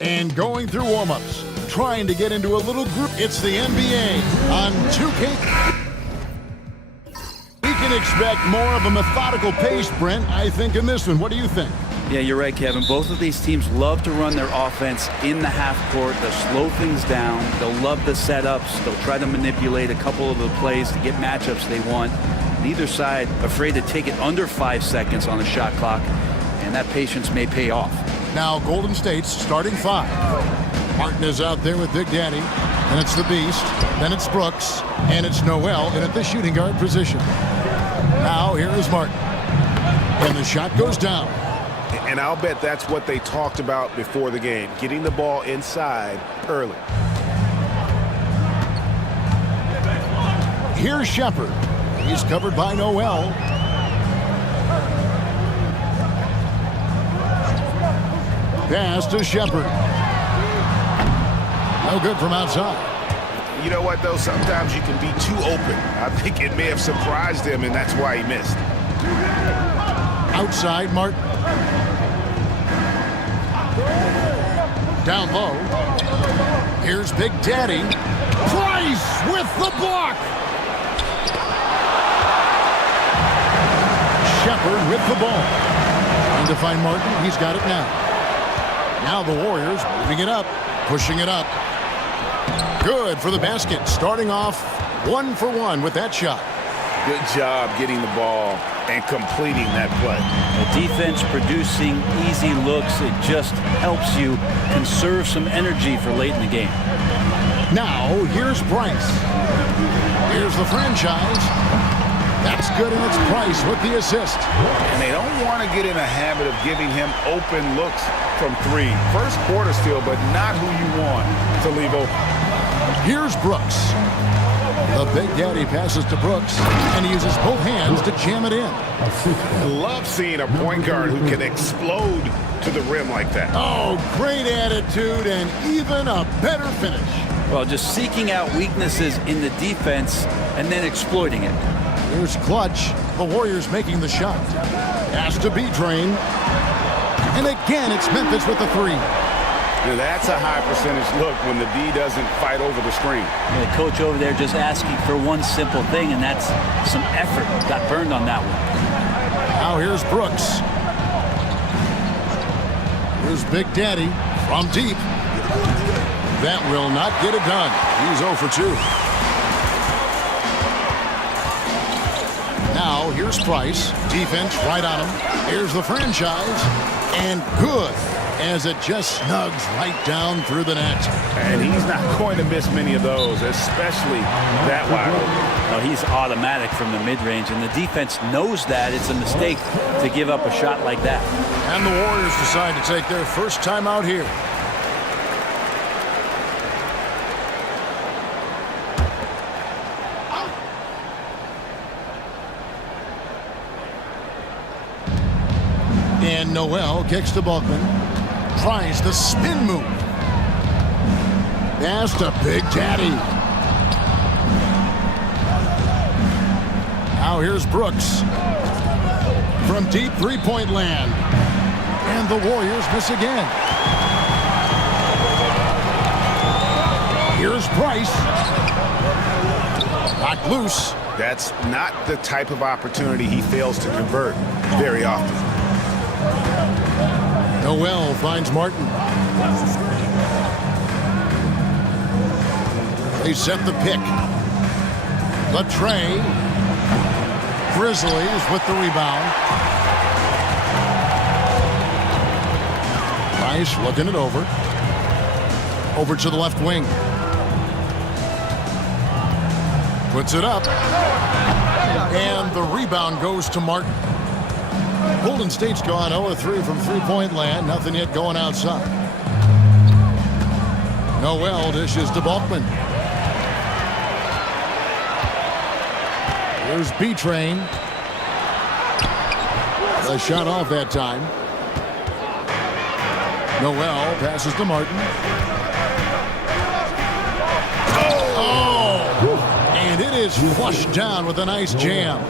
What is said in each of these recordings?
And going through warm-ups, trying to get into a little group. It's the NBA on 2K. We can expect more of a methodical pace, Brent, I think, in this one. What do you think? Yeah, you're right, Kevin. Both of these teams love to run their offense in the half court. They'll slow things down. They'll love the setups. They'll try to manipulate a couple of the plays to get matchups they want. Neither side afraid to take it under 5 seconds on the shot clock, and that patience may pay off. Now Golden State's starting 5. Martin is out there with Big Daddy. Then it's the Beast. Then it's Brooks. And it's Noel in at the shooting guard position. Now here is Martin. And the shot goes down. And I'll bet that's what they talked about before the game, getting the ball inside early. Here's Shepard. He's covered by Noel. Pass to Shepard. No good from outside. You know what, though? Sometimes you can be too open. I think it may have surprised him, and that's why he missed. Outside, Martin. Down low. Here's Big Daddy. Price with the block. Shepard with the ball. Trying to find Martin. He's got it now. Now the Warriors moving it up, pushing it up. Good for the basket. Starting off 1 for 1 with that shot. Good job getting the ball and completing that play. The defense producing easy looks. It just helps you conserve some energy for late in the game. Now here's Bryce. Here's the franchise. That's good, and it's Price with the assist. And they don't want to get in a habit of giving him open looks from 3. First quarter still, but not who you want to leave open. Here's Brooks. The Big Daddy passes to Brooks, and he uses both hands to jam it in. Love seeing a point guard who can explode to the rim like that. Oh, great attitude and even a better finish. Well, just seeking out weaknesses in the defense and then exploiting it. Here's Clutch. The Warriors making the shot. Pass to B-Train. And again, it's Memphis with the 3. Now that's a high percentage look when the D doesn't fight over the screen. Yeah, the coach over there just asking for one simple thing, and that's some effort. Got burned on that one. Now here's Brooks. Here's Big Daddy from deep. That will not get it done. He's 0 for 2. Now here's Price. Defense right on him. Here's the franchise. And good, as it just snugs right down through the net. And he's not going to miss many of those, especially that wide open. No, he's automatic from the mid-range, and the defense knows that it's a mistake to give up a shot like that. And the Warriors decide to take their first time out here. And Noel kicks to Bulkman. Tries the spin move. Pass to Big Daddy. Now here's Brooks. From deep three-point land. And the Warriors miss again. Here's Price. Knocked loose. That's not the type of opportunity he fails to convert very often. Noel finds Martin. They set the pick. Latre. Grizzlies with the rebound. Price looking it over. Over to the left wing. Puts it up. And the rebound goes to Martin. Golden State's gone 0-3 from three-point land. Nothing yet going outside. Noel dishes to Bulkman. Here's B-Train. The shot off that time. Noel passes to Martin. Oh! And it is flushed down with a nice jam.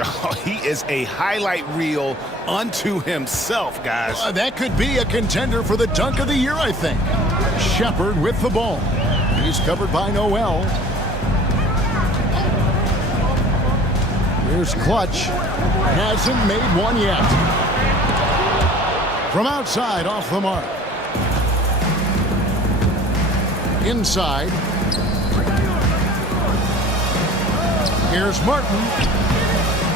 Oh, he is a highlight reel unto himself, guys. That could be a contender for the dunk of the year, I think. Shepard with the ball. He's covered by Noel. Here's Clutch. Hasn't made one yet. From outside, off the mark. Inside. Here's Martin.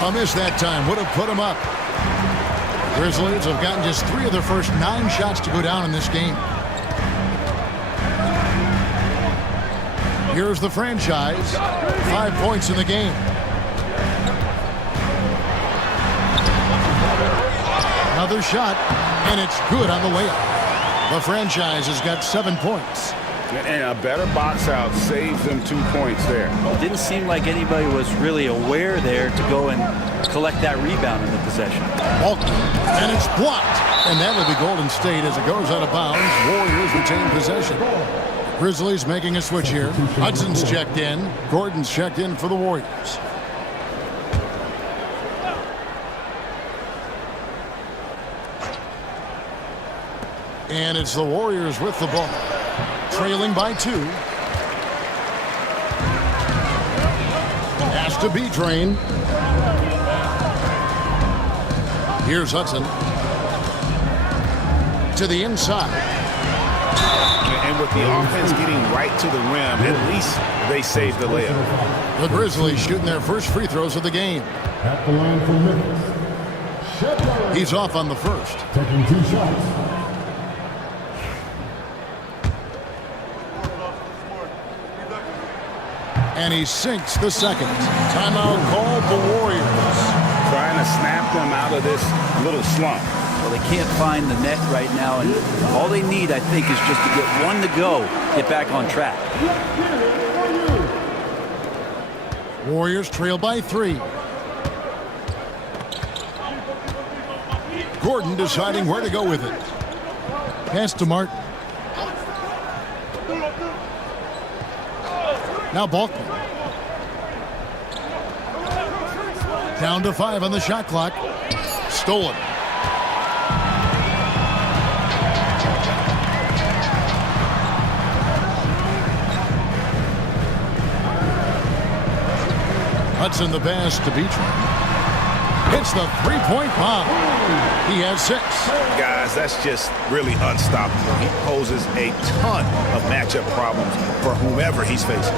A miss that time. Would have put him up. Grizzlies have gotten just 3 of their first 9 shots to go down in this game. Here's the franchise. 5 points in the game. Another shot, and it's good on the layup. The franchise has got 7 points. And a better box out saves them 2 points there. It didn't seem like anybody was really aware there to go and collect that rebound in the possession. Walton, and it's blocked. And that will be Golden State as it goes out of bounds. Warriors retain possession. Grizzlies making a switch here. Hudson's checked in. Gordon's checked in for the Warriors. And it's the Warriors with the ball. Trailing by 2. Has to be Train. Here's Hudson. To the inside. And with the offense getting right to the rim, at least they saved the layup. The Grizzlies shooting their first free throws of the game. At the line for Memphis. He's off on the first. Taking 2 shots. And he sinks the second. Timeout called the Warriors. Trying to snap them out of this little slump. Well, they can't find the net right now, and all they need, I think, is just to get one to go, get back on track. Warriors trail by 3. Gordon deciding where to go with it. Pass to Martin. Now Balkman. Down to 5 on the shot clock. Stolen. Hudson the pass to Beachman. Hits the 3-point bomb. He has 6. Guys, that's just really unstoppable. He poses a ton of matchup problems for whomever he's facing.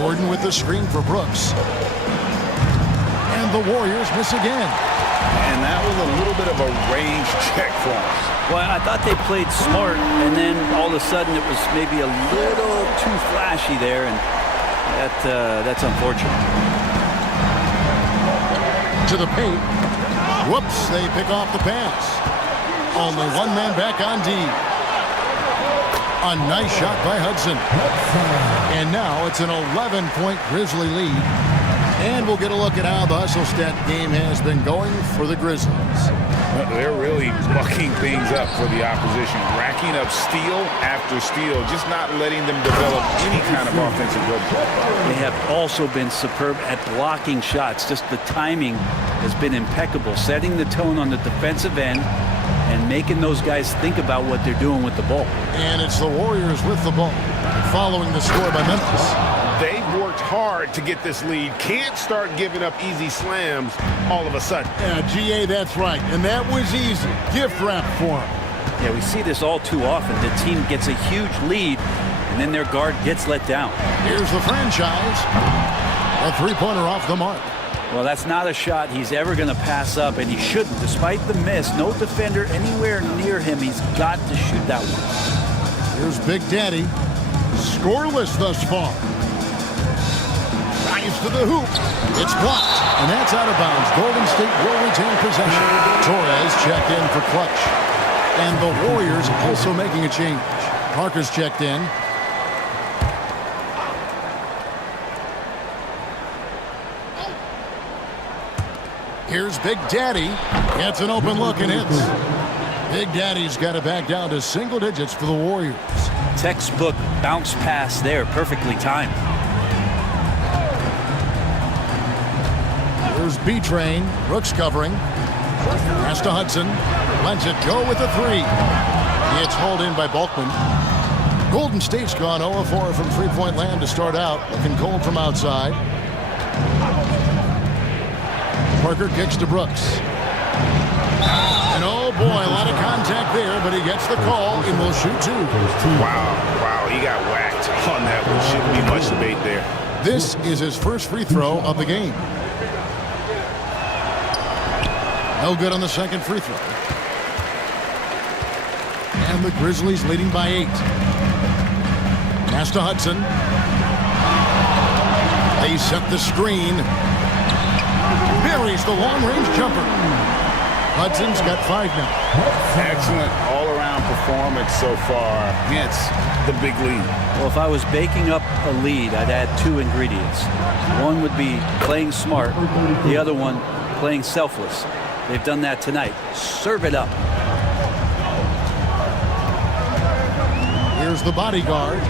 Gordon with the screen for Brooks. And the Warriors miss again. And that was a little bit of a range check for him. Well, I thought they played smart, and then all of a sudden it was maybe a little too flashy there, and that's unfortunate. To the paint. Whoops, they pick off the pass. Only one man back on D. A nice shot by Hudson. And now it's an 11-point Grizzly lead. And we'll get a look at how the hustle stat game has been going for the Grizzlies. They're really bucking things up for the opposition, racking up steal after steal, just not letting them develop any kind of offensive rhythm. They have also been superb at blocking shots. Just the timing has been impeccable, setting the tone on the defensive end and making those guys think about what they're doing with the ball. And it's the Warriors with the ball, following the score by Memphis. They've worked hard to get this lead. Can't start giving up easy slams all of a sudden. Yeah, GA, that's right. And that was easy. Gift wrap for him. Yeah, we see this all too often. The team gets a huge lead, and then their guard gets let down. Here's the franchise. A 3-pointer off the mark. Well, that's not a shot he's ever going to pass up, and he shouldn't. Despite the miss, no defender anywhere near him. He's got to shoot that one. Here's Big Daddy. Scoreless thus far. Drives to the hoop. It's blocked, and that's out of bounds. Golden State will retain possession. Torres checked in for Clutch. And the Warriors also making a change. Parker's checked in. Here's Big Daddy. Gets an open look and hits. Big Daddy's got it back down to single digits for the Warriors. Textbook bounce pass there, perfectly timed. Here's B-Train. Brooks covering. Pass to Hudson. Lets it go with a three. It's hauled in by Bulkman. Golden State's gone 0-4 from three-point land to start out. Looking cold from outside. Parker kicks to Brooks. And oh boy, a lot of contact there, but he gets the call and will shoot two. Wow, he got whacked on that one. Shouldn't be much debate there. This is his first free throw of the game. No good on the second free throw. And the Grizzlies leading by 8. Pass to Hudson. They set the screen. Buries the long-range jumper. Hudson's got 5 now. Excellent all-around performance so far. Hence the big lead. Well, if I was baking up a lead, I'd add 2 ingredients. One would be playing smart. The other one, playing selfless. They've done that tonight. Serve it up. Here's the bodyguard.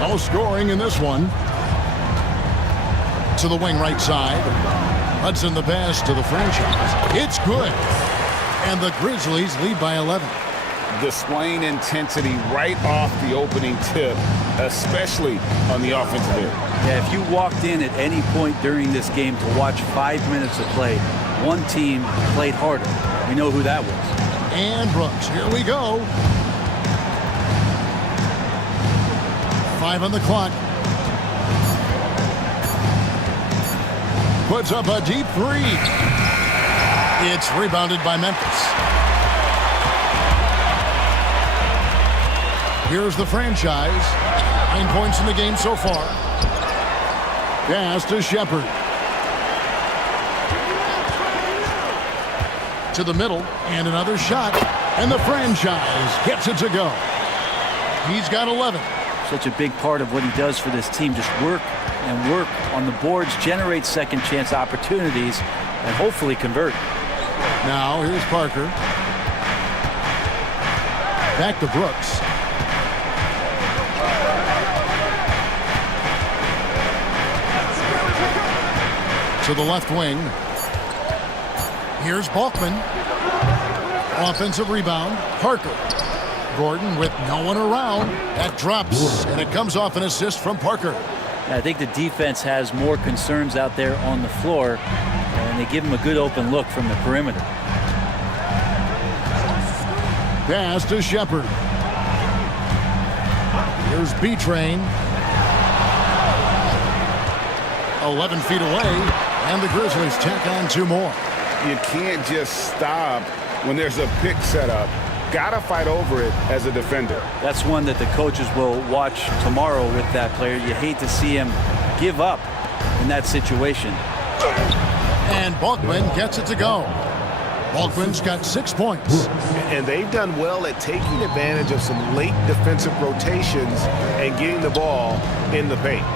No scoring in this one. To the wing right side. Hudson the pass to the franchise. It's good. And the Grizzlies lead by 11. Displaying intensity right off the opening tip, especially on the offensive end. Yeah, if you walked in at any point during this game to watch 5 minutes of play, one team played harder. We know who that was. And Brooks, here we go. 5 on the clock. Puts up a deep three. It's rebounded by Memphis. Here's the franchise. 9 points in the game so far. Pass to Shepard. To the middle, and another shot. And the franchise gets it to go. He's got 11. Such a big part of what he does for this team. Just work and work on the boards, generate second chance opportunities, and hopefully convert. Now here's Parker. Back to Brooks. To the left wing. Here's Bulkman. Offensive rebound. Parker. Gordon with no one around. That drops, and it comes off an assist from Parker. I think the defense has more concerns out there on the floor, and they give him a good open look from the perimeter. Pass to Shepard. Here's B-Train. 11 feet away, and the Grizzlies tack on 2 more. You can't just stop when there's a pick set up. Gotta fight over it as a defender. That's one that the coaches will watch tomorrow with that player. You hate to see him give up in that situation. And Bulkman gets it to go. Bulkman's got 6 points. And they've done well at taking advantage of some late defensive rotations and getting the ball in the paint.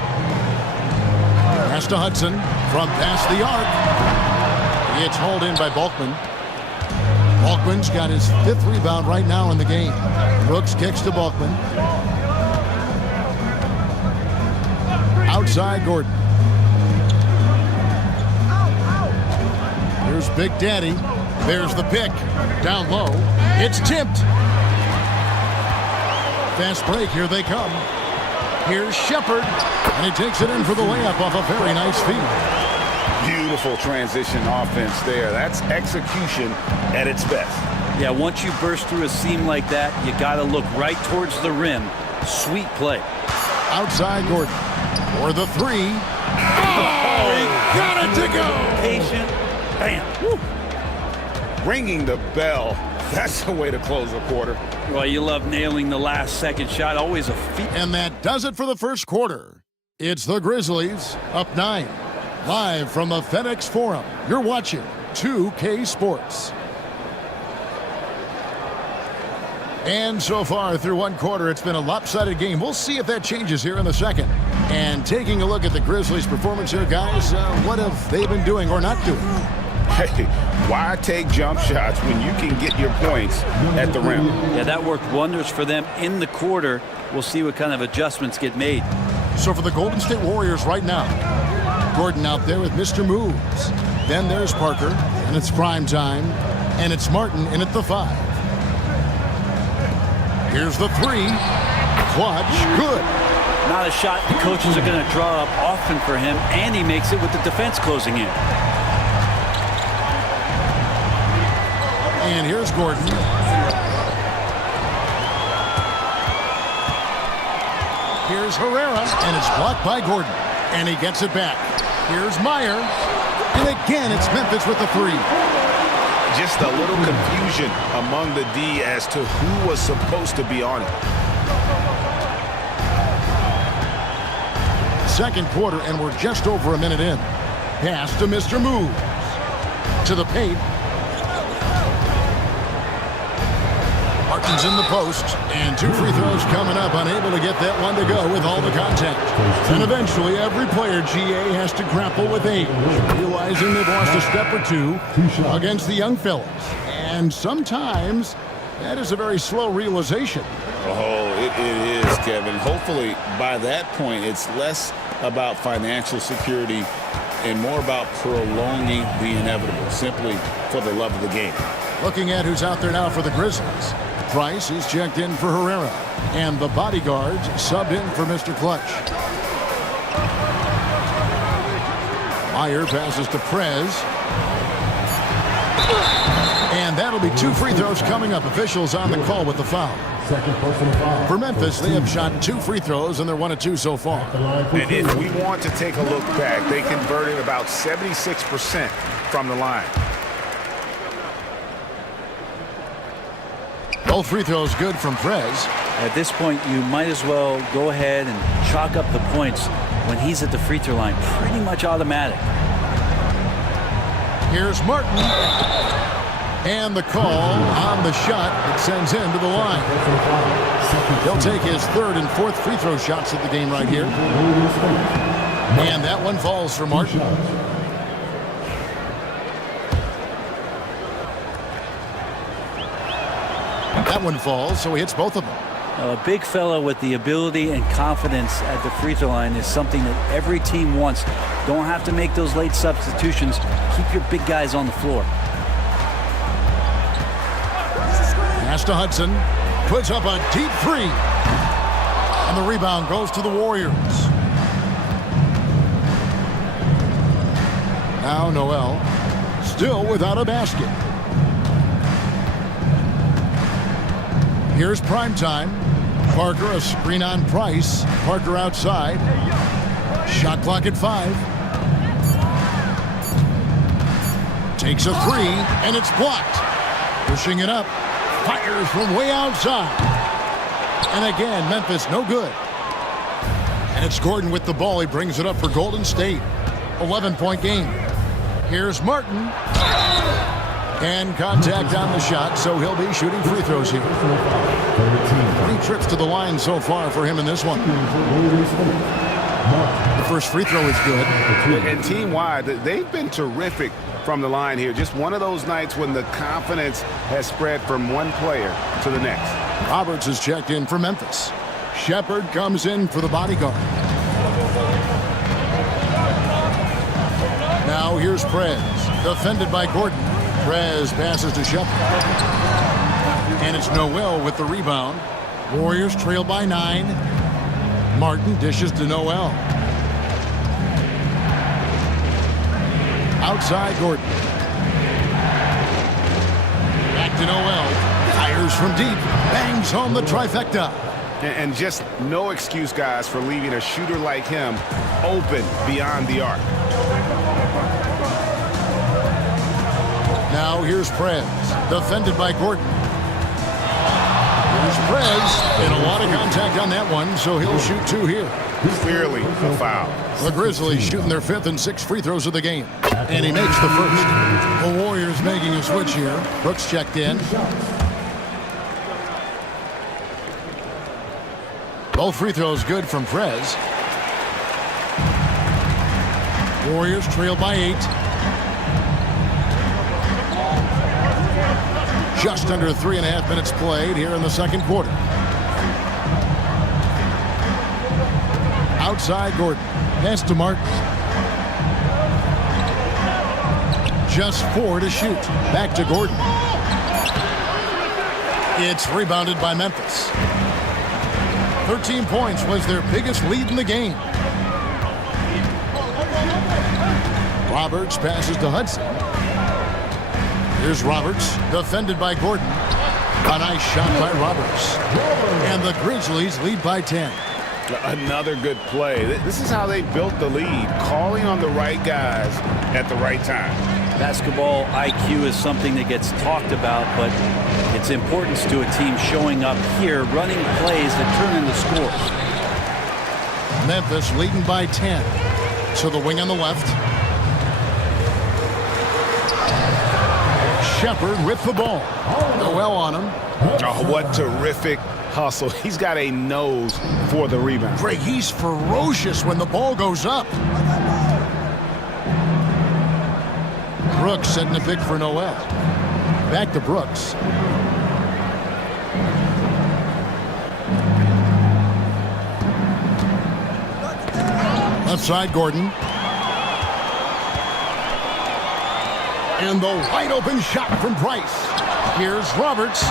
Pass to Hudson from past the arc. It's hauled in by Bulkman. Bulkman's got his 5th rebound right now in the game. Brooks kicks to Bulkman. Outside Gordon. Here's Big Daddy. There's the pick. Down low. It's tipped. Fast break. Here they come. Here's Shepard. And he takes it in for the layup off a very nice feed. Beautiful transition offense there. That's execution at its best. Yeah, once you burst through a seam like that, you got to look right towards the rim. Sweet play. Outside Gordon. For the 3. Oh, he got it to go. Patient. Bam. Woo. Ringing the bell. That's the way to close a quarter. Well, you love nailing the last second shot. Always a feat. And that does it for the first quarter. It's the Grizzlies up 9. Live from the FedEx Forum, you're watching 2K Sports. And so far through 1 quarter, it's been a lopsided game. We'll see if that changes here in the second. And taking a look at the Grizzlies' performance here, guys, what have they been doing or not doing? Hey, why take jump shots when you can get your points at the rim? Yeah, that worked wonders for them in the quarter. We'll see what kind of adjustments get made. So for the Golden State Warriors right now, Gordon out there with Mr. Moves. Then there's Parker, and it's prime time, and it's Martin in at the 5. Here's the 3. Clutch, good. Not a shot the coaches are going to draw up often for him, and he makes it with the defense closing in. And here's Gordon. Here's Herrera, and it's blocked by Gordon. And he gets it back. Here's Meyer. And again, it's Memphis with the 3. Just a little confusion among the D as to who was supposed to be on it. Second quarter, and we're just over a minute in. Pass to Mr. Moves. To the paint. Martin's in the post, and 2 free throws coming up, unable to get that one to go with all the contact. And eventually, every player, GA, has to grapple with age, realizing they've lost a step or 2 against the young fellas. And sometimes, that is a very slow realization. Oh, it is, Kevin. Hopefully, by that point, it's less about financial security and more about prolonging the inevitable, simply for the love of the game. Looking at who's out there now for the Grizzlies. Price is checked in for Herrera, and the bodyguards subbed in for Mr. Clutch. Meyer passes to Prez. And that'll be 2 free throws coming up. Officials on the call with the foul. Second personal foul. For Memphis, they have shot 2 free throws, and they're 1 of 2 so far. And if we want to take a look back, they converted about 76% from the line. Both free throws good from Prez. At this point, you might as well go ahead and chalk up the points when he's at the free throw line. Pretty much automatic. Here's Martin. And the call on the shot that sends him to the line. He'll take his 3rd and 4th free throw shots of the game right here. And that one falls for Martin. That one falls, so he hits both of them. A big fella with the ability and confidence at the free throw line is something that every team wants. Don't have to make those late substitutions. Keep your big guys on the floor. Pass to Hudson. Puts up a deep 3. And the rebound goes to the Warriors. Now Noel. Still without a basket. Here's prime time. Parker, a screen on Price. Parker outside. Shot clock at 5. Takes a 3, and it's blocked. Pushing it up. Fires from way outside. And again, Memphis no good. And it's Gordon with the ball. He brings it up for Golden State. 11-point game. Here's Martin. And contact on the shot, so he'll be shooting free throws here. 3 trips to the line so far for him in this one. The first free throw is good. And team-wide, they've been terrific from the line here. Just one of those nights when the confidence has spread from one player to the next. Roberts is checked in for Memphis. Shepard comes in for the bodyguard. Now here's Prez, defended by Gordon. Prez passes to Shepard. And it's Noel with the rebound. Warriors trail by 9. Martin dishes to Noel. Outside Gordon. Back to Noel. Fires from deep. Bangs home the trifecta. And just no excuse, guys, for leaving a shooter like him open beyond the arc. Now here's Prez, defended by Gordon. Here's Prez, and a lot of contact on that one, so he'll shoot 2 here. Clearly a foul. The Grizzlies shooting their 5th and 6th free throws of the game. And he makes the first. The Warriors making a switch here. Brooks checked in. Both free throws good from Prez. Warriors trail by 8. Just under 3.5 minutes played here in the second quarter. Outside Gordon. Pass to Martin. Just 4 to shoot. Back to Gordon. It's rebounded by Memphis. 13 points was their biggest lead in the game. Roberts passes to Hudson. Here's Roberts, defended by Gordon. A nice shot by Roberts. And the Grizzlies lead by 10. Another good play. This is how they built the lead, calling on the right guys at the right time. Basketball IQ is something that gets talked about, but its importance to a team showing up here, running plays that turn into scores. Memphis leading by 10. So the wing on the left. Shepard with the ball. Noel on him. Oh, what terrific hustle. He's got a nose for the rebound. Greg, he's ferocious when the ball goes up. Brooks setting the pick for Noel. Back to Brooks. Left side, Gordon. And the wide open shot from Price. Here's Roberts.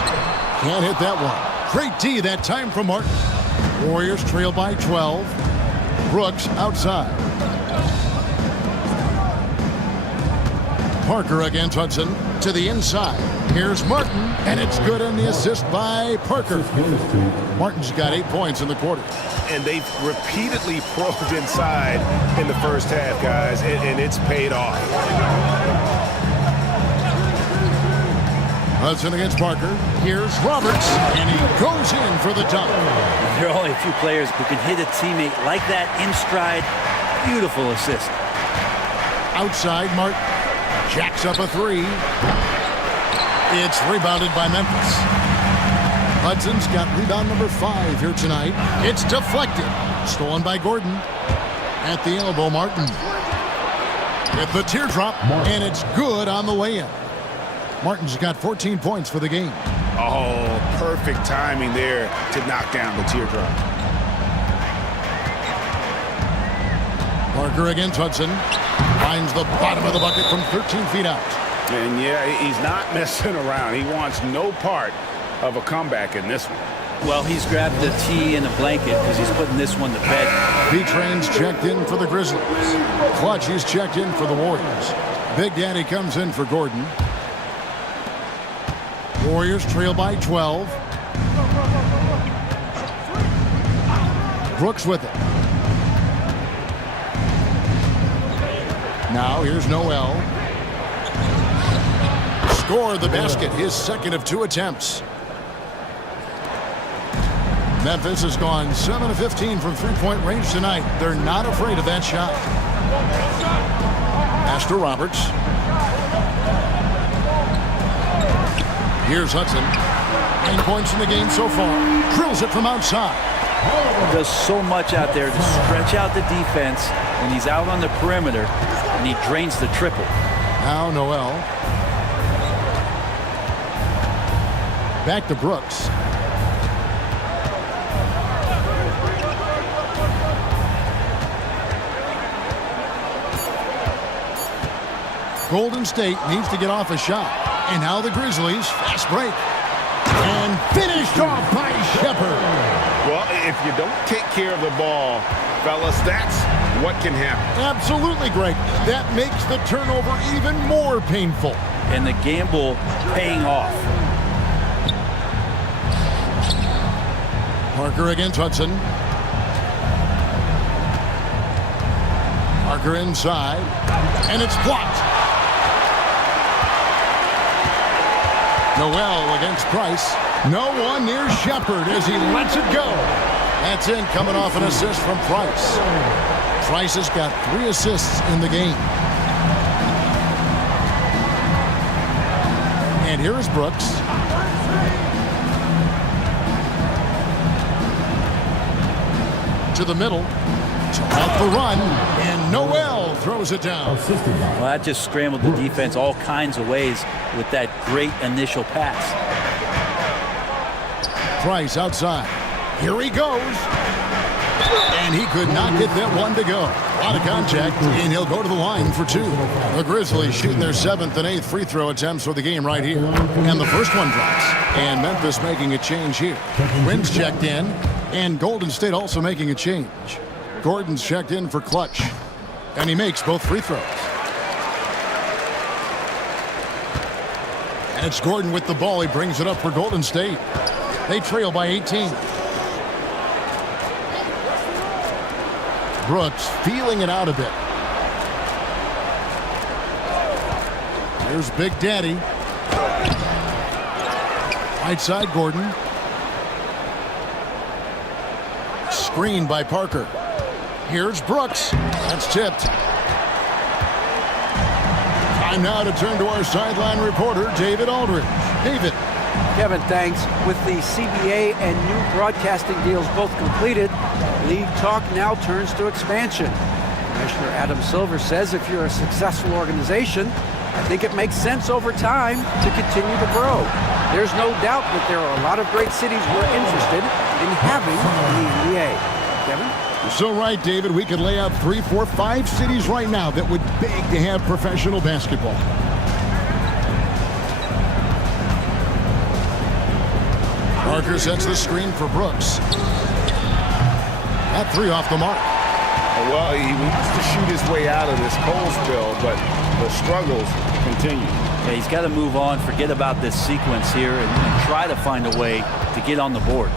Can't hit that one. Great D that time from Martin. Warriors trail by 12. Brooks outside. Parker against Hudson to the inside. Here's Martin, and it's good on the assist by Parker. Martin's got 8 points in the quarter. And they've repeatedly probed inside in the first half, guys, and it's paid off. Hudson against Parker. Here's Roberts, and he goes in for the dunk. There are only a few players who can hit a teammate like that in stride. Beautiful assist. Outside, Martin jacks up a 3. It's rebounded by Memphis. Hudson's got rebound number 5 here tonight. It's deflected. Stolen by Gordon. At the elbow, Martin. With the teardrop, and it's good on the way in. Martin's got 14 points for the game. Oh, perfect timing there to knock down the teardrop. Parker against Hudson. Finds the bottom of the bucket from 13 feet out. And yeah, he's not messing around. He wants no part of a comeback in this one. Well, he's grabbed the tee and a blanket because he's putting this one to bed. B-Train's checked in for the Grizzlies. Clutch is checked in for the Warriors. Big Daddy comes in for Gordon. Warriors trail by 12. Brooks with it. Now here's Noel. Score the basket, his second of 2 attempts. Memphis has gone 7 of 15 from three-point range tonight. They're not afraid of that shot. Pass to Roberts. Here's Hudson. 9 points in the game so far. Drills it from outside. Does so much out there to stretch out the defense when he's out on the perimeter, and he drains the triple. Now Noel. Back to Brooks. Golden State needs to get off a shot. And now the Grizzlies, fast break. And finished off by Shepard. Well, if you don't take care of the ball, fellas, that's what can happen. Absolutely, Greg. That makes the turnover even more painful. And the gamble paying off. Parker against Hudson. Parker inside. And it's blocked. Noel against Price. No one near Shepard as he lets it go. That's in, coming off an assist from Price. Price has got 3 assists in the game. And here is Brooks. To the middle. To help the run. And Noel throws it down. Well, that just scrambled the defense all kinds of ways with that great initial pass. Price outside. Here he goes. And he could not get that one to go. A lot of contact, and he'll go to the line for 2. The Grizzlies shooting their 7th and 8th free throw attempts for the game right here. And the first one drops. And Memphis making a change here. Quinn's checked in, and Golden State also making a change. Gordon's checked in for clutch. And he makes both free throws. And it's Gordon with the ball. He brings it up for Golden State. They trail by 18. Brooks feeling it out a bit. Here's Big Daddy. Right side, Gordon. Screened by Parker. Here's Brooks. That's tipped. Time now to turn to our sideline reporter, David Aldridge. David. Kevin, thanks. With the CBA and new broadcasting deals both completed, league talk now turns to expansion. Commissioner Adam Silver says if you're a successful organization, I think it makes sense over time to continue to grow. There's no doubt that there are a lot of great cities who are interested in having the NBA. Kevin? You're so right, David. We could lay out 3, 4, 5 cities right now that would beg to have professional basketball. Parker sets the screen for Brooks. That 3 off the mark. Well, he wants to shoot his way out of this cold spell, but the struggles continue. Yeah, he's got to move on, forget about this sequence here, and try to find a way to get on the board.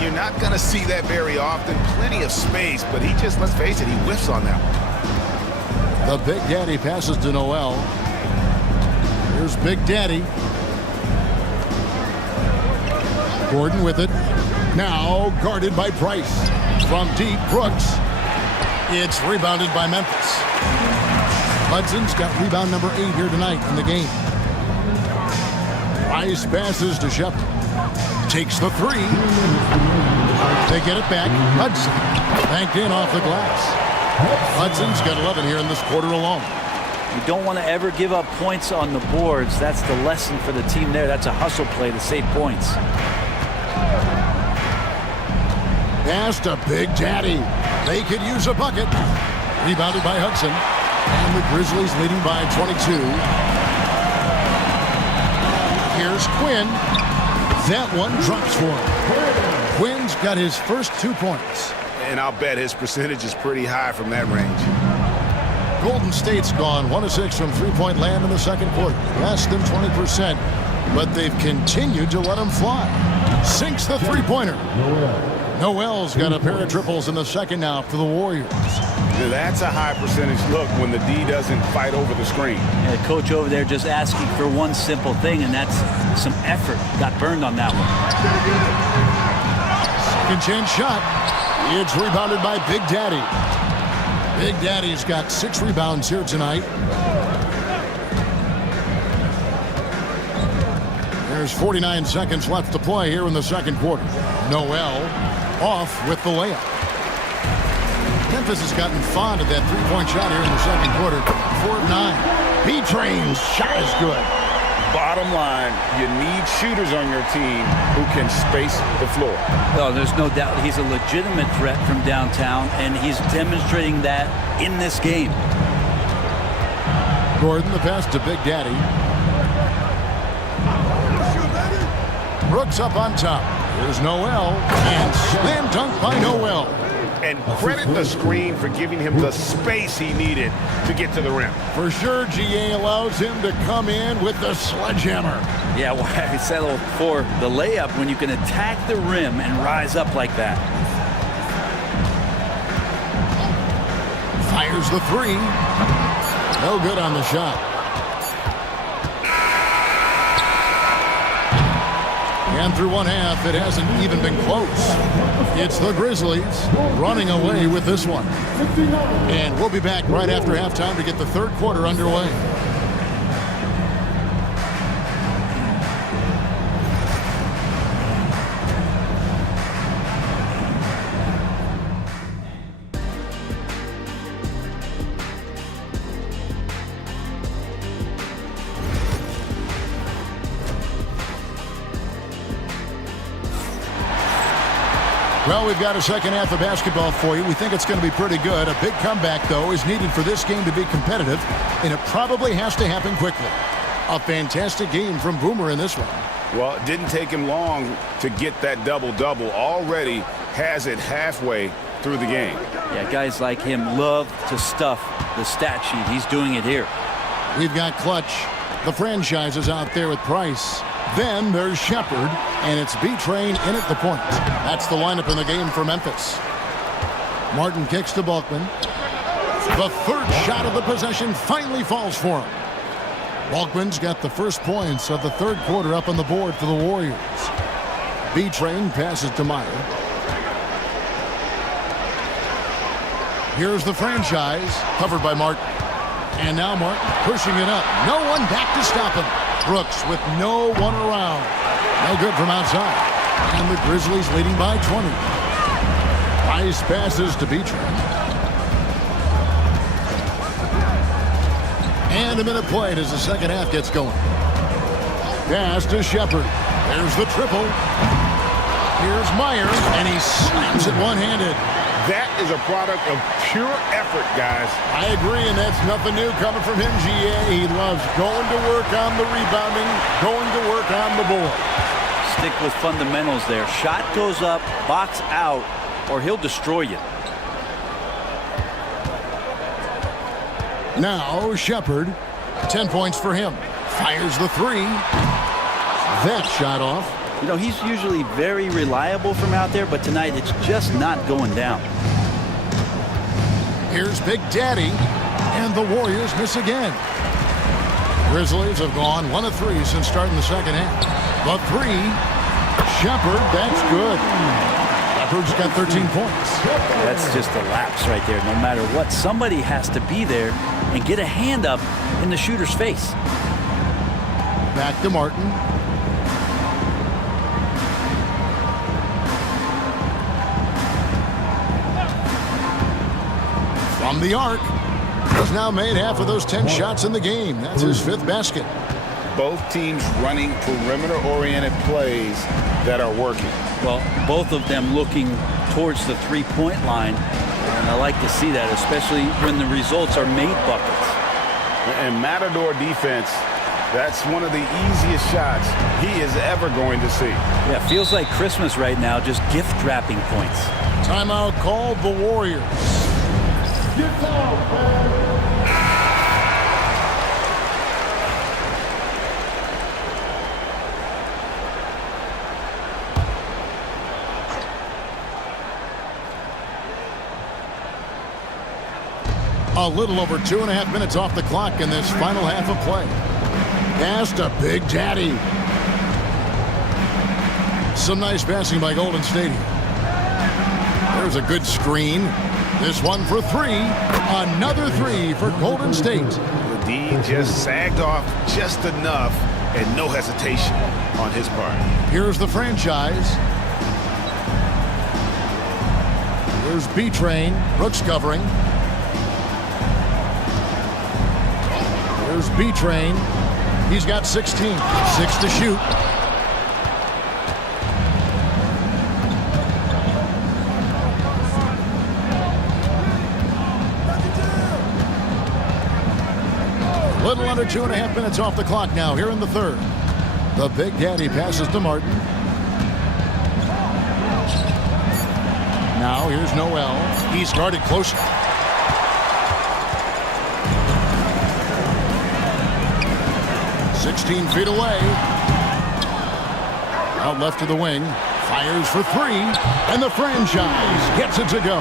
You're not going to see that very often. Plenty of space, but he just, let's face it, he whiffs on that one. The Big Daddy passes to Noel. Here's Big Daddy. Gordon with it. Now guarded by Price. From deep, Brooks. It's rebounded by Memphis. Hudson's got rebound number 8 here tonight in the game. Price passes to Shepard. Takes the 3. They get it back. Hudson banked in off the glass. Hudson's got 11 here in this quarter alone. You don't want to ever give up points on the boards. That's the lesson for the team there. That's a hustle play to save points. Pass to Big Daddy. They could use a bucket. Rebounded by Hudson. And the Grizzlies leading by 22. Here's Quinn. That one drops for him. Quinn's got his first 2 points. And I'll bet his percentage is pretty high from that range. Golden State's gone 1 of 6 from three-point land in the second quarter. Less than 20%. But they've continued to let him fly. Sinks the three-pointer. Noel's got a pair of triples in the second now for the Warriors. That's a high percentage look when the D doesn't fight over the screen. Yeah, the coach over there just asking for one simple thing, and that's some effort. Got burned on that one. Second chance shot. It's rebounded by Big Daddy. Big Daddy's got 6 rebounds here tonight. There's 49 seconds left to play here in the second quarter. Noel off with the layup. Memphis has gotten fond of that three-point shot here in the second quarter. 4 of 9. B-Train's shot is good. Bottom line, you need shooters on your team who can space the floor. No, there's no doubt he's a legitimate threat from downtown, and he's demonstrating that in this game. Gordon, the pass to Big Daddy. Brooks up on top. Here's Noel, and slam dunk by Noel. And credit the screen for giving him the space he needed to get to the rim. For sure, GA allows him to come in with the sledgehammer. Yeah, well, I settled for the layup when you can attack the rim and rise up like that. Fires the 3. No good on the shot. And through one half, it hasn't even been close. It's the Grizzlies running away with this one. And we'll be back right after halftime to get the third quarter underway. Well, we've got a second half of basketball for you. We think it's going to be pretty good. A big comeback, though, is needed for this game to be competitive, and it probably has to happen quickly. A fantastic game from Boomer in this one. Well, it didn't take him long to get that double-double. Already has it halfway through the game. Yeah, guys like him love to stuff the stat sheet. He's doing it here. We've got Clutch. The franchise is out there with Price. Then there's Shepard, and it's B-Train in at the point. That's the lineup in the game for Memphis. Martin kicks to Balkman. The third shot of the possession finally falls for him. Balkman's got the first points of the third quarter up on the board for the Warriors. B-Train passes to Meyer. Here's the franchise, covered by Martin. And now Martin pushing it up. No one back to stop him. Brooks with no one around. No good from outside. And the Grizzlies leading by 20. Nice passes to B-Train. And a minute played as the second half gets going. Pass to Shepard. There's the triple. Here's Meyer, and he slams it one-handed. That is a product of pure effort, guys. I agree, and that's nothing new coming from him, GA. He loves going to work on the rebounding, going to work on the board. Stick with fundamentals there. Shot goes up, box out, or he'll destroy you. Now Shepard, 10 points for him. Fires the three. That shot off. You know, he's usually very reliable from out there, but tonight it's just not going down. Here's Big Daddy, and the Warriors miss again. Grizzlies have gone 1 of 3 since starting the second half. The three, Shepard, that's good. Shepard's got 13 points. That's just a lapse right there. No matter what, somebody has to be there and get a hand up in the shooter's face. Back to Martin. From the arc. He's now made half of those 10 shots in the game. That's his 5th basket. Both teams running perimeter-oriented plays that are working. Well, both of them looking towards the three-point line. And I like to see that, especially when the results are made buckets. And Matador defense, that's one of the easiest shots he is ever going to see. Yeah, feels like Christmas right now, just gift-wrapping points. Timeout called the Warriors. A little over 2.5 minutes off the clock in this final half of play. Pass to Big Daddy. Some nice passing by Golden State. There's a good screen. This one for 3. Another 3 for Golden State. The D just sagged off just enough and no hesitation on his part. Here's the franchise. Here's B-Train. Brooks covering. There's B-Train. He's got 16. 6 to shoot. Little under 2.5 minutes off the clock now here in the third. The Big Daddy passes to Martin. Now here's Noel. He's guarded closely. "16 feet away. Out left to the wing. Fires for 3. And the franchise gets it to go.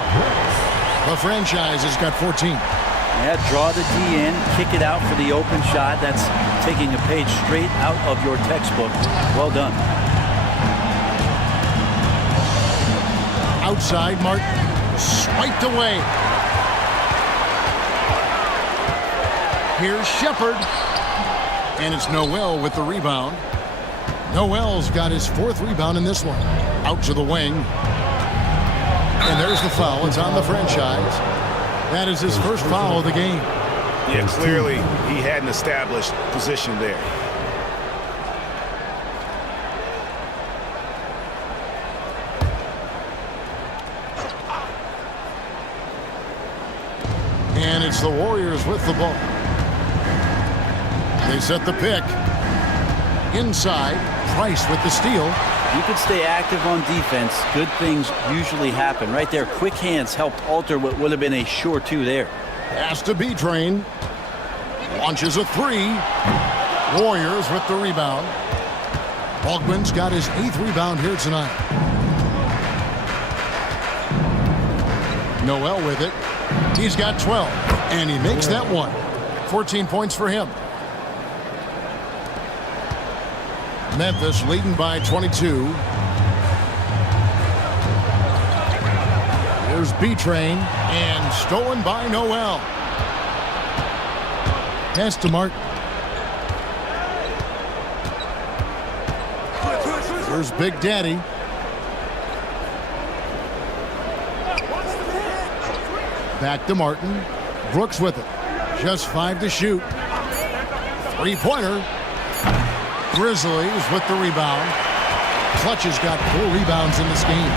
The franchise has got 14. Yeah, draw the D in, kick it out for the open shot. That's taking a page straight out of your textbook. Well done. Outside, Martin. Swiped away. Here's Shepard. And it's Noel with the rebound. Noel's got his 4th rebound in this one. Out to the wing. And there's the foul. It's on the franchise. That is his first foul of the game. Yeah, clearly he had an established position there. And it's the Warriors with the ball. They set the pick. Inside, Price with the steal. You can stay active on defense. Good things usually happen. Right there, quick hands helped alter what would have been a sure two there. Pass to B-Train. Launches a three. Warriors with the rebound. Baldwin's got his 8th rebound here tonight. Noel with it. He's got 12, and he makes that one. 14 points for him. Memphis leading by 22. Here's B-Train, and stolen by Noel. Pass to Martin. Here's Big Daddy. Back to Martin. Brooks with it. Just 5 to shoot. Three-pointer. Grizzlies with the rebound. Clutch has got 4 rebounds in this game.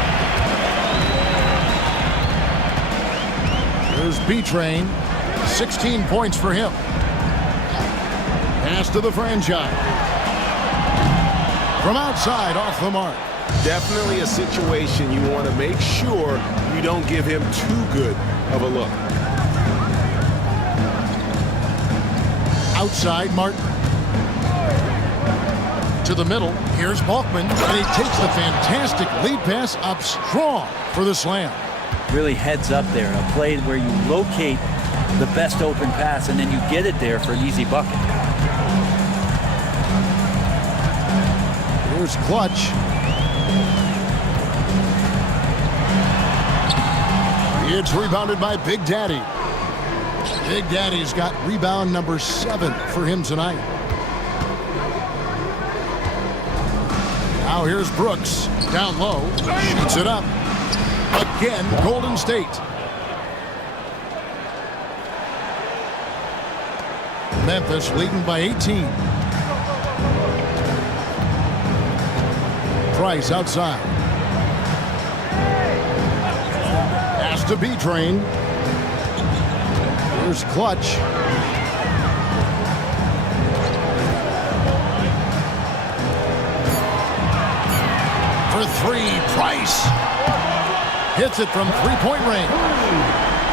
There's B-Train. 16 points for him. Pass to the franchise. From outside, off the mark. Definitely a situation you want to make sure you don't give him too good of a look. Outside, Martin. To the middle. Here's Balkman, and he takes the fantastic lead pass up strong for the slam. Really heads up there. A play where you locate the best open pass, and then you get it there for an easy bucket. Here's Clutch. It's rebounded by Big Daddy. Big Daddy's got rebound number 7 for him tonight. Now here's Brooks. Down low. Shoots it up. Again, Golden State. Memphis leading by 18. Price outside. Pass to B-Train. Here's Clutch. For 3, Price. Hits it from 3-point range.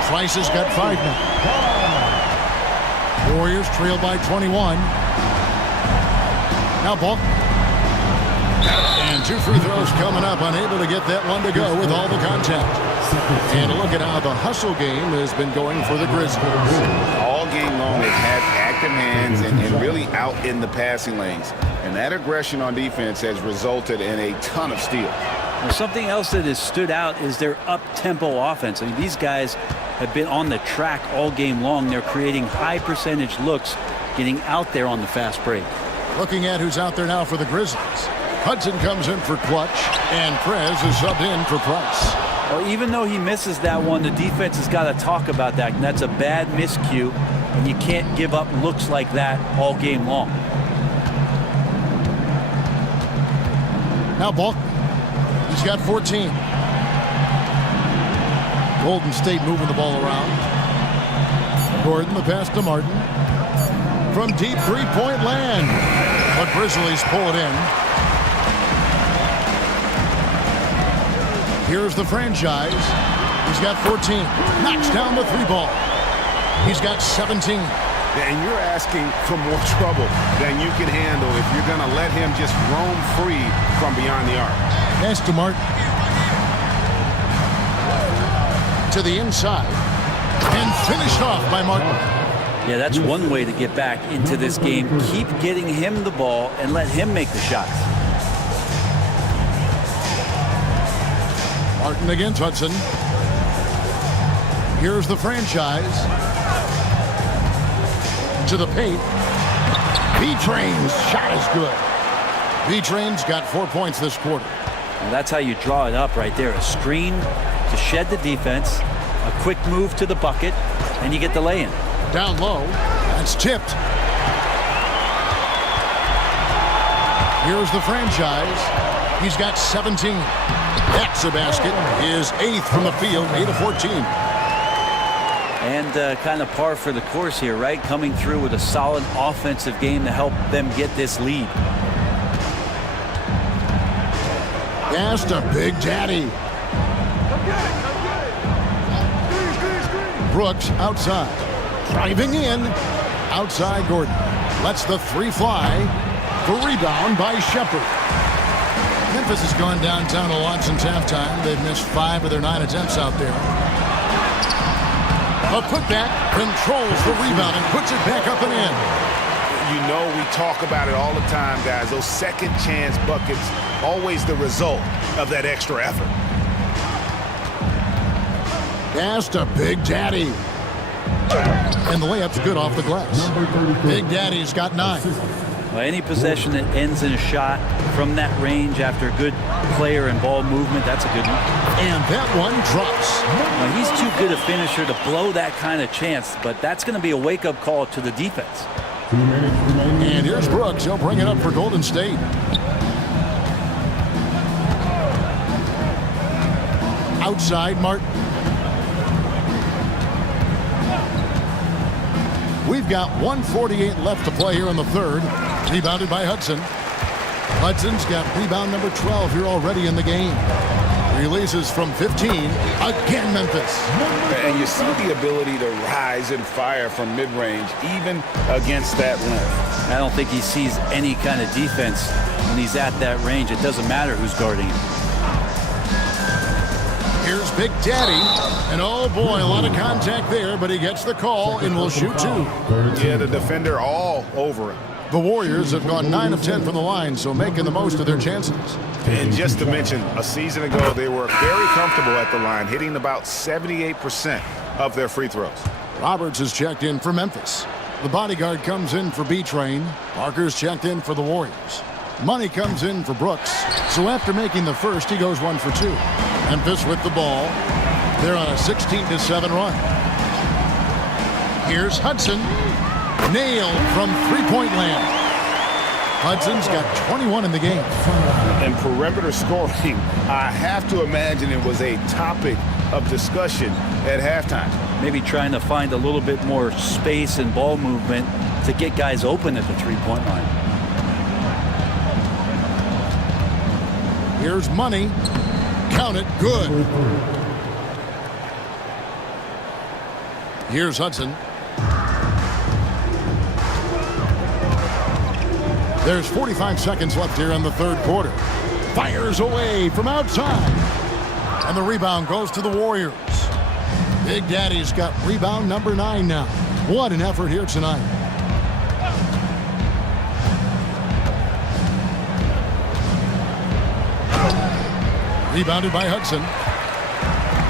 Price has got 5 now. Warriors trail by 21. Now ball. And 2 free throws coming up. Unable to get that one to go with all the contact. And a look at how the hustle game has been going for the Grizzlies. All game long, they've had active hands and really out in the passing lanes. And that aggression on defense has resulted in a ton of steals. Well, something else that has stood out is their up-tempo offense. I mean, these guys have been on the track all game long. They're creating high-percentage looks, getting out there on the fast break. Looking at who's out there now for the Grizzlies. Hudson comes in for Clutch, and Prez is subbed in for Price. Well, even though he misses that one, the defense has got to talk about that. And that's a bad miscue, and you can't give up looks like that all game long. Now Balkman. He's got 14. Golden State moving the ball around. Gordon, the pass to Martin. From deep 3-point land. But Grizzlies pull it in. Here's the franchise. He's got 14. Knocks down the 3-ball. He's got 17. And you're asking for more trouble than you can handle if you're going to let him just roam free from beyond the arc. Pass to Martin. To the inside. And finished off by Martin. Yeah, that's one way to get back into this game. Keep getting him the ball and let him make the shots. Martin against Hudson. Here's the franchise. To the paint. B-Train's shot is good. B-Train's got 4 points this quarter. And that's how you draw it up right there. A screen to shed the defense, a quick move to the bucket, and you get the lay-in. Down low. That's tipped. Here's the franchise. He's got 17. That's a basket. His 8th from the field, 8 of 14. And kind of par for the course here, right? Coming through with a solid offensive game to help them get this lead. Pass to Big Daddy. Brooks outside. Driving in. Outside Gordon. Lets the three fly. The rebound by Shepard. Memphis has gone downtown a lot since halftime. They've missed 5 of their 9 attempts out there. A putback controls the rebound and puts it back up and in. You know, we talk about it all the time, guys. Those second chance buckets, always the result of that extra effort. Pass to Big Daddy. And the layup's good off the glass. Big Daddy's got 9. Well, any possession that ends in a shot from that range after a good player and ball movement, that's a good one. And that one drops. Well, he's too good a finisher to blow that kind of chance, but that's going to be a wake-up call to the defense. And here's Brooks. He'll bring it up for Golden State. Outside Martin. We've got 1:48 left to play here in the third. Rebounded by Hudson. Hudson's got rebound number 12 here already in the game. Releases from 15. Again, Memphis. And you see the ability to rise and fire from mid-range, even against that length. I don't think he sees any kind of defense when he's at that range. It doesn't matter who's guarding him. Here's Big Daddy. And oh boy, a lot of contact there, but he gets the call and will shoot 2. Yeah, the defender all over him. The Warriors have gone 9 of 10 from the line, so making the most of their chances. And just to mention, a season ago, they were very comfortable at the line, hitting about 78% of their free throws. Roberts is checked in for Memphis. The bodyguard comes in for B-Train. Parker's checked in for the Warriors. Money comes in for Brooks. So after making the first, he goes 1 for 2. Memphis with the ball. They're on a 16-7 run. Here's Hudson. Nailed from three-point land. Hudson's got 21 in the game. And perimeter scoring, I have to imagine it was a topic of discussion at halftime. Maybe trying to find a little bit more space and ball movement to get guys open at the three-point line. Here's Money. Count it. Good. Here's Hudson. There's 45 seconds left here in the third quarter. Fires away from outside. And the rebound goes to the Warriors. Big Daddy's got rebound number 9 now. What an effort here tonight. Rebounded by Hudson.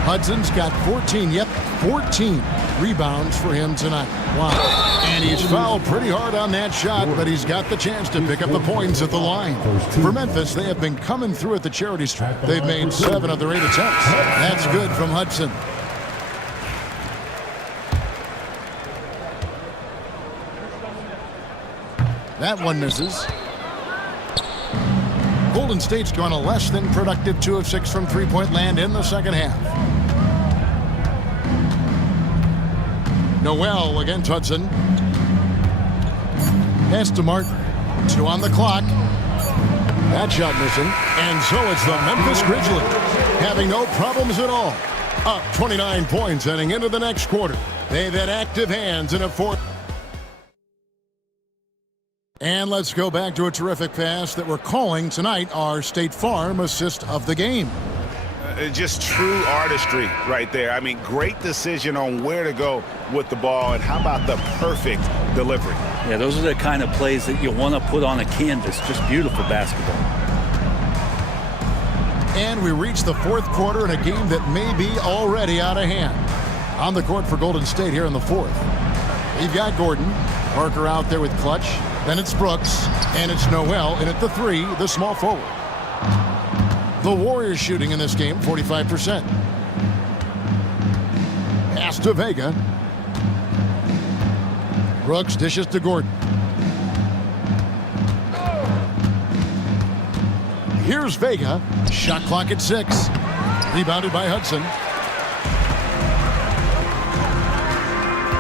Hudson's got 14. Yep, 14 rebounds for him tonight. Wow. And he's fouled pretty hard on that shot, but he's got the chance to pick up the points at the line. For Memphis, they have been coming through at the charity stripe. They've made 7 of their 8 attempts. That's good from Hudson. That one misses. Golden State's gone a less than productive 2 of 6 from three-point land in the second half. Noel against Hudson. Pass to Martin. 2 on the clock. That shot missing. And so it's the Memphis Grizzlies having no problems at all. Up 29 points heading into the next quarter. They've had active hands in a fourth. And let's go back to a terrific pass that we're calling tonight our State Farm assist of the game. Just true artistry right there. I mean, great decision on where to go with the ball, and how about the perfect delivery? Yeah, those are the kind of plays that you want to put on a canvas. Just beautiful basketball. And we reach the fourth quarter in a game that may be already out of hand. On the court for Golden State here in the fourth. You've got Gordon. Parker out there with clutch. Then it's Brooks. And it's Noel in at the 3, the small forward. The Warriors shooting in this game, 45%. Pass to Vega. Brooks dishes to Gordon. Here's Vega. Shot clock at 6. Rebounded by Hudson.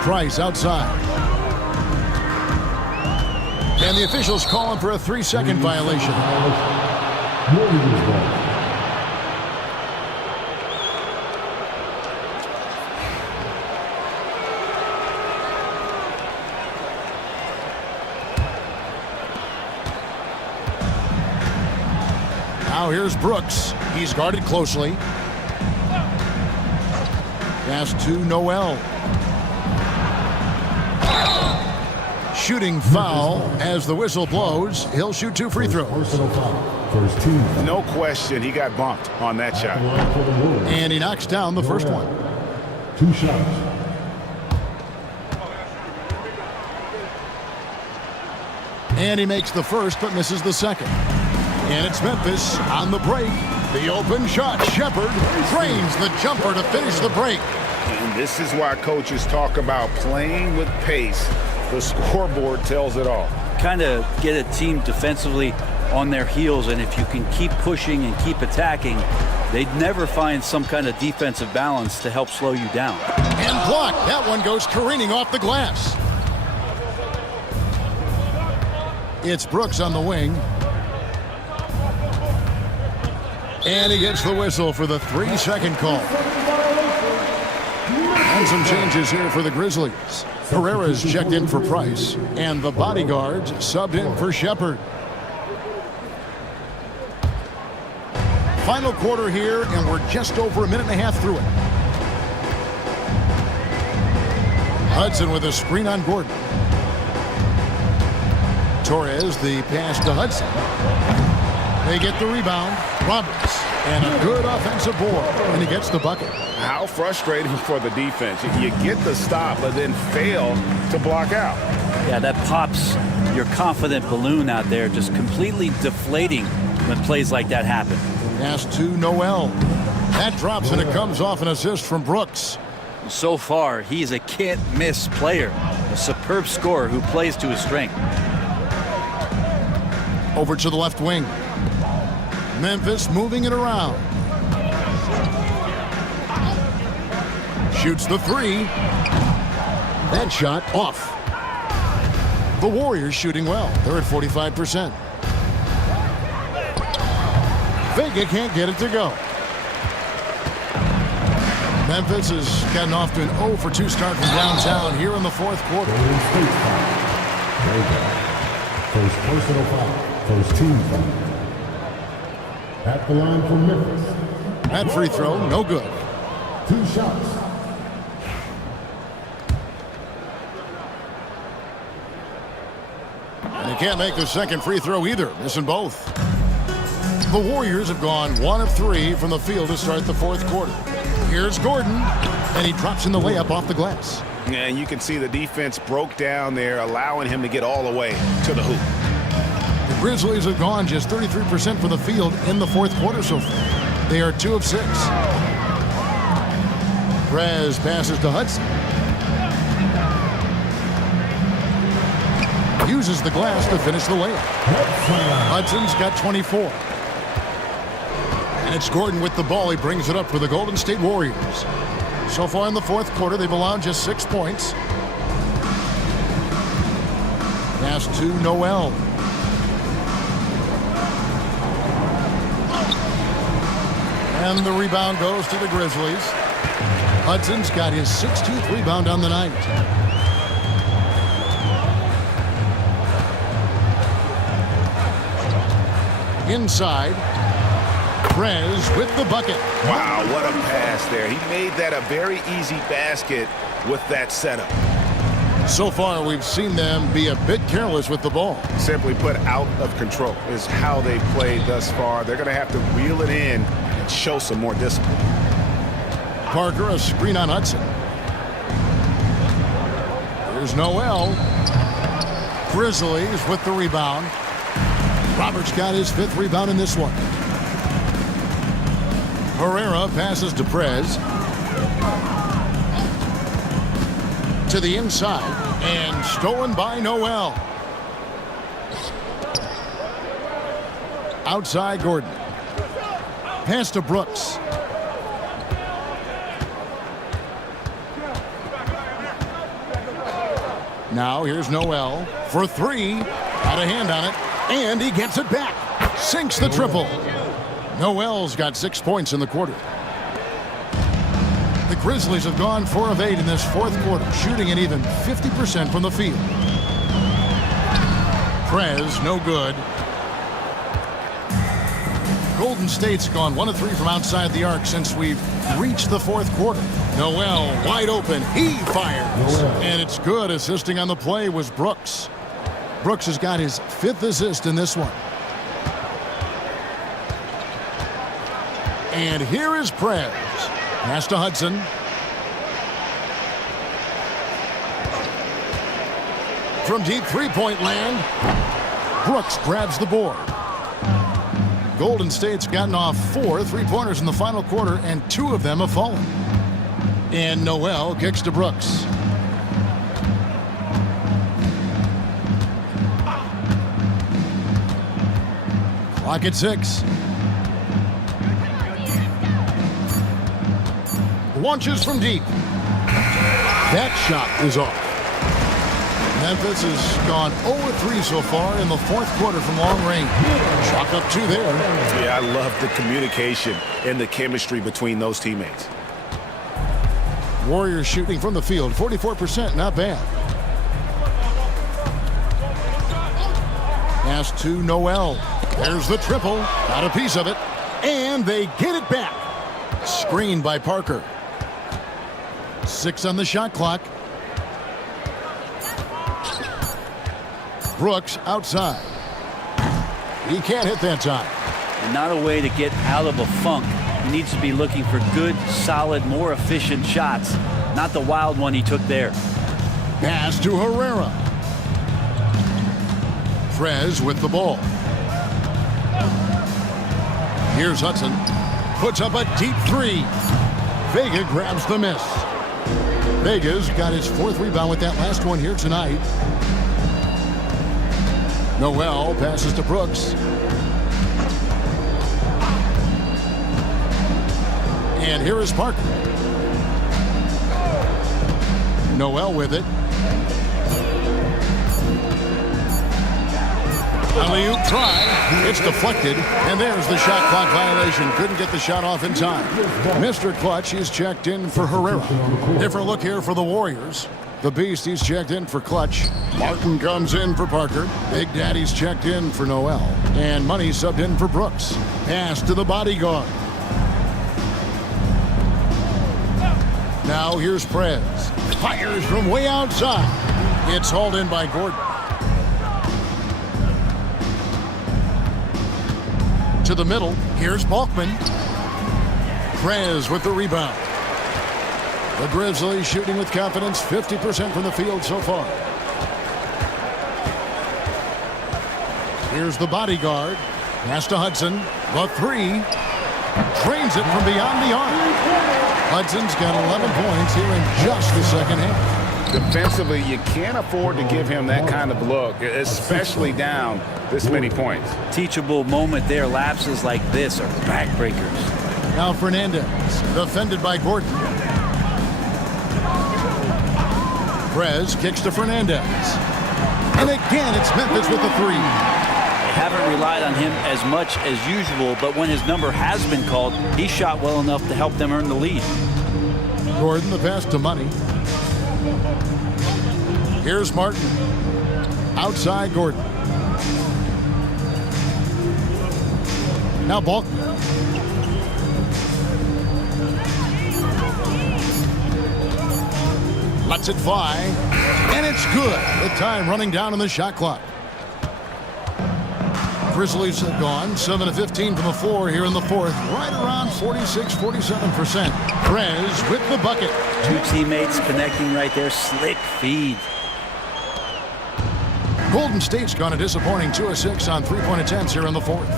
Price outside. And the officials calling for a 3-second violation. Warriors ball. Now here's Brooks. He's guarded closely. Pass to Noel. Shooting foul as the whistle blows. He'll shoot 2 free throws. Personal foul. First team. No question, he got bumped on that shot. Line for the Warriors. And he knocks down the first one. 2 shots. And he makes the first but misses the second. And it's Memphis on the break. The open shot. Shepard drains the jumper to finish the break. And this is why coaches talk about playing with pace. The scoreboard tells it all. Kind of get a team defensively on their heels, and if you can keep pushing and keep attacking, they'd never find some kind of defensive balance to help slow you down. And blocked. That one goes careening off the glass. It's Brooks on the wing. And he gets the whistle for the 3-second call. And some changes here for the Grizzlies. Herrera's checked in for Price, and the bodyguards subbed in for Shepard. Final quarter here, and we're just over a minute and a half through it. Hudson with a screen on Gordon. Torres, the pass to Hudson. They get the rebound. Roberts, and a good offensive board, and he gets the bucket. How frustrating for the defense. You get the stop, but then fail to block out. Yeah, that pops your confident balloon out there, just completely deflating when plays like that happen. Pass to Noel. That drops, and it comes off an assist from Brooks. So far, he's a can't-miss player, a superb scorer who plays to his strength. Over to the left wing. Memphis moving it around. Shoots the 3. That shot off. The Warriors shooting well. They're at 45%. Vega can't get it to go. Memphis has gotten off to an 0 for 2 start from downtown here in the 4th quarter. First personal foul. First team foul. At the line for Memphis. That free throw, no good. 2 shots. And he can't make the second free throw either, missing both. The Warriors have gone 1 of 3 from the field to start the 4th quarter. Here's Gordon, and he drops in the layup off the glass. And you can see the defense broke down there, allowing him to get all the way to the hoop. The Grizzlies have gone just 33% from the field in the 4th quarter so far. They are 2 of 6. Prez passes to Hudson. Uses the glass to finish the layup. Hudson's got 24. And it's Gordon with the ball. He brings it up for the Golden State Warriors. So far in the 4th quarter, they've allowed just 6 points. Pass to Noel. And the rebound goes to the Grizzlies. Hudson's got his 16th rebound on the night. Inside, Prez with the bucket. Wow, what a pass there. He made that a very easy basket with that setup. So far, we've seen them be a bit careless with the ball. Simply put, out of control is how they played thus far. They're going to have to reel it in and show some more discipline. Parker, a screen on Hudson. Here's Noel. Grizzlies with the rebound. Roberts got his 5th rebound in this one. Herrera passes to Prez. To the inside, and stolen by Noel. Outside Gordon. Pass to Now here's Noel for three. Got a hand on it, and he gets it back. Sinks the triple. Noel's got 6 points in the quarter. The Grizzlies have gone 4 of 8 in this fourth quarter, shooting an even 50% from the field. Prez, no good. Golden State's gone 1 of 3 from outside the arc since we've reached the fourth quarter. Noel wide open. He fires. And it's good. Assisting on the play was Brooks. Brooks has got his 5th assist in this one. And here is Prez. Pass to Hudson. From deep three-point land, Brooks grabs the board. Golden State's gotten off 4 3-pointers in the final quarter, and 2 of them have fallen. And Noel kicks to Brooks. Clock at 6. Launches from deep. That shot is off. Memphis has gone 0-3 so far in the fourth quarter from long range. Chalk up 2 there. Yeah, I love the communication and the chemistry between those teammates. Warriors shooting from the field, 44%, not bad. Pass to Noel. There's the triple. Got a piece of it. And they get it back. Screened by Parker. 6 on the shot clock. Brooks outside. He can't hit that time. And not a way to get out of a funk. He needs to be looking for good, solid, more efficient shots, not the wild one he took there. Pass to Herrera. Prez with the ball. Here's Hudson. Puts up a deep 3. Vega grabs the miss. Vega's got his 4th rebound with that last one here tonight. Noel passes to Brooks. And here is Parker. Noel with it. Alley-oop try. It's deflected. And there's the shot clock violation. Couldn't get the shot off in time. Mr. Clutch is checked in for Herrera. Different look here for the Warriors. The Beast, he's checked in for Clutch. Martin comes in for Parker. Big Daddy's checked in for Noel. And Money subbed in for Brooks. Pass to the bodyguard. Now here's Prez. Fires from way outside. It's hauled in by Gordon. To the middle. Here's Balkman. Prez with the rebound. The Grizzlies shooting with confidence, 50% from the field so far. Here's the bodyguard. Pass to Hudson. The 3. Drains it from beyond the arc. Hudson's got 11 points here in just the second half. Defensively, you can't afford to give him that kind of look, especially down this many points. Teachable moment there. Lapses like this are backbreakers. Now Fernandez, defended by Gordon. Prez kicks to Fernandez. And again, it's Memphis with the 3. They haven't relied on him as much as usual, but when his number has been called, he shot well enough to help them earn the lead. Gordon, the pass to Money. Here's Martin. Outside Gordon. Now Balkman. Lets it fly. And it's good. The time running down on the shot clock. Grizzlies have gone 7 of 15 from the floor here in the fourth. Right around 46-47%. Prez with the bucket. 2 teammates connecting right there. Slick feed. Golden State's gone a disappointing 2 of 6 on 3-point attempts here in the fourth.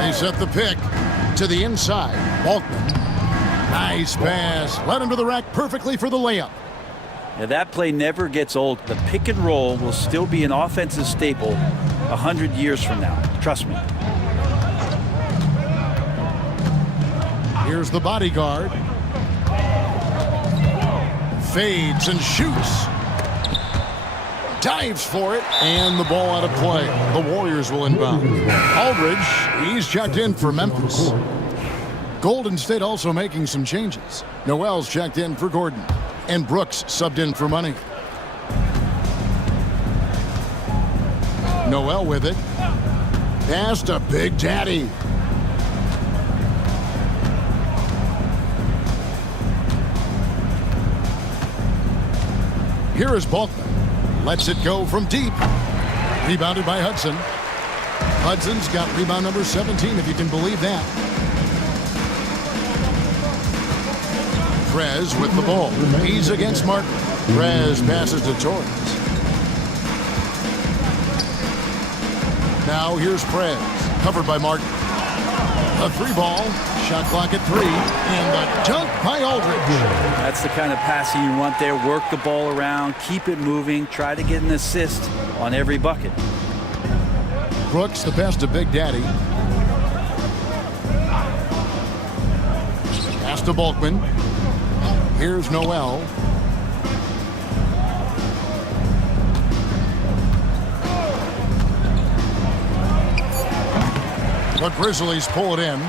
They set the pick to the inside. Balkman. Nice pass. Led him to the rack perfectly for the layup. Now that play never gets old. The pick and roll will still be an offensive staple 100 years from now. Trust me. Here's the bodyguard. fades and shoots. Dives for it, and the ball out of play. The Warriors will inbound. Aldridge, he's checked in for Memphis. Golden State also making some changes. Noel's checked in for Gordon, and Brooks subbed in for Money. Noel with it. Pass to Big Daddy. Here is Balkman. Lets it go from deep. Rebounded by Hudson. Hudson's got rebound number 17, if you can believe that. Prez with the ball. He's against Martin. Prez passes to Torres. Now here's Prez. Covered by Martin. A 3-ball. Shot clock at 3. And the dunk by Aldridge. That's the kind of passing you want there. Work the ball around. Keep it moving. Try to get an assist on every bucket. Brooks, the pass to Big Daddy. Pass to Balkman. Here's Noel. The Grizzlies pull it in.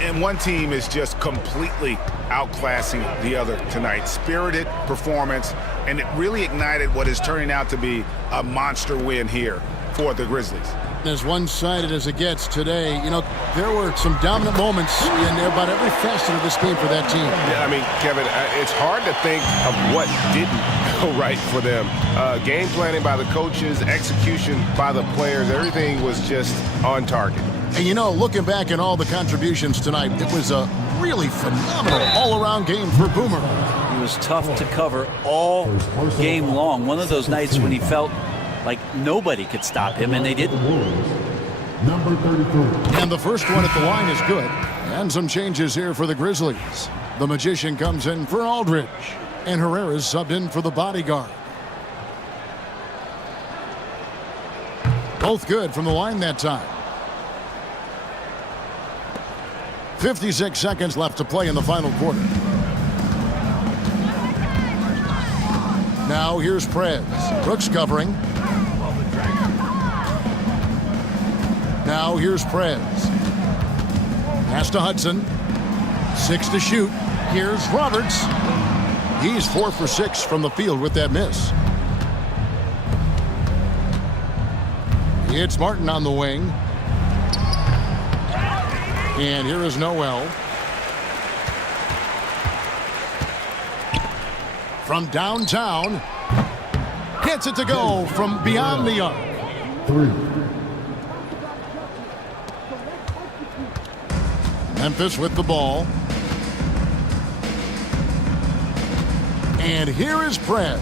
And one team is just completely outclassing the other tonight. Spirited performance, and it really ignited what is turning out to be a monster win here for the Grizzlies. As one-sided as it gets today, you know, there were some dominant moments in about every facet of this game for that team. Yeah, I mean, Kevin, it's hard to think of what didn't go right for them. Game planning by the coaches, execution by the players, everything was just on target. And, you know, looking back at all the contributions tonight, it was a really phenomenal all-around game for Boomer. He was tough to cover all game long. One of those nights when he felt like nobody could stop him, and they didn't. Number 33. And the first one at the line is good. And some changes here for the Grizzlies. The Magician comes in for Aldridge, and Herrera's subbed in for the bodyguard. Both good from the line that time. 56 seconds left to play in the final quarter. Now here's Prez. Brooks covering. Now here's Prez. Pass to Hudson. 6 to shoot. Here's Roberts. He's 4 for 6 from the field with that miss. It's Martin on the wing. And here is Noel. From downtown. Gets it to go from beyond the arc. 3. Memphis with the ball. And here is Prez.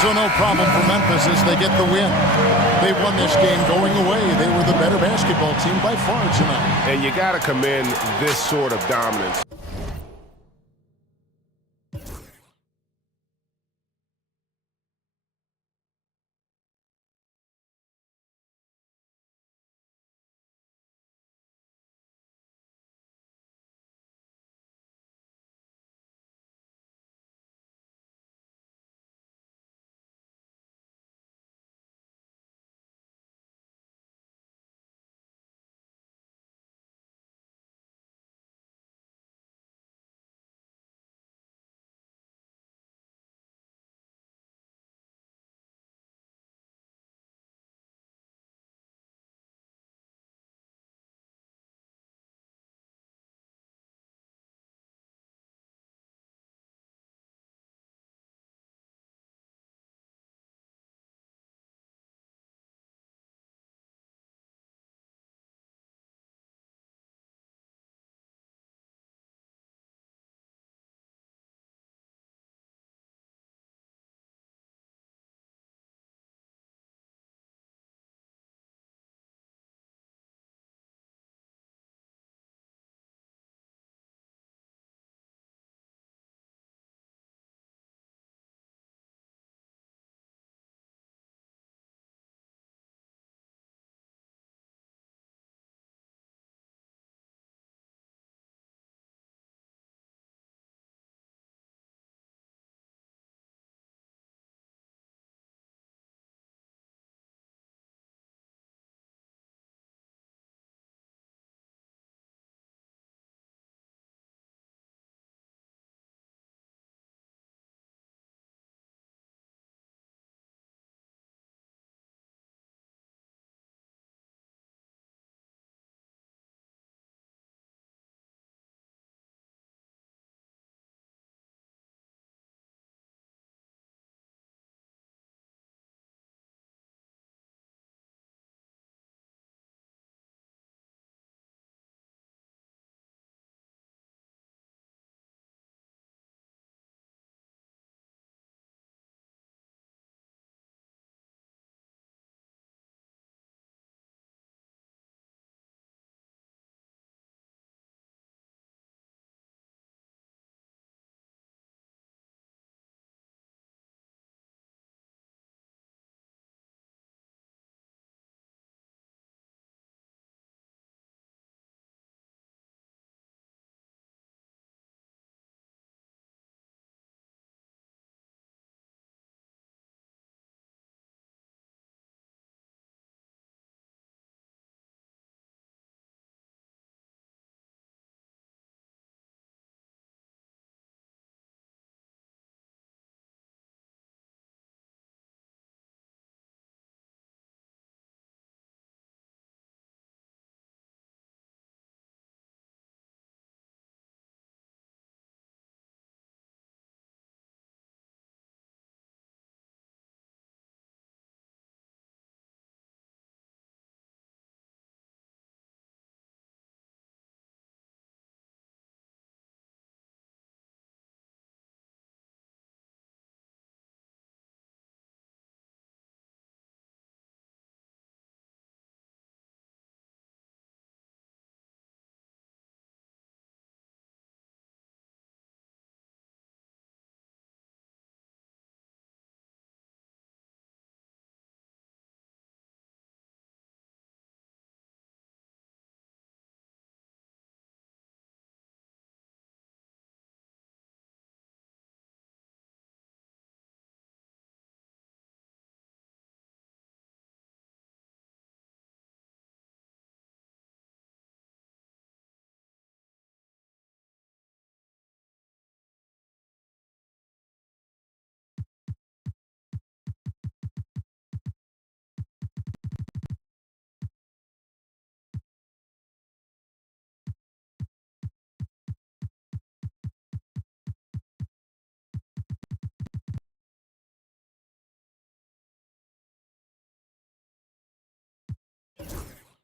So no problem for Memphis as they get the win. They won this game going away. They were the better basketball team by far tonight. And you got to commend this sort of dominance.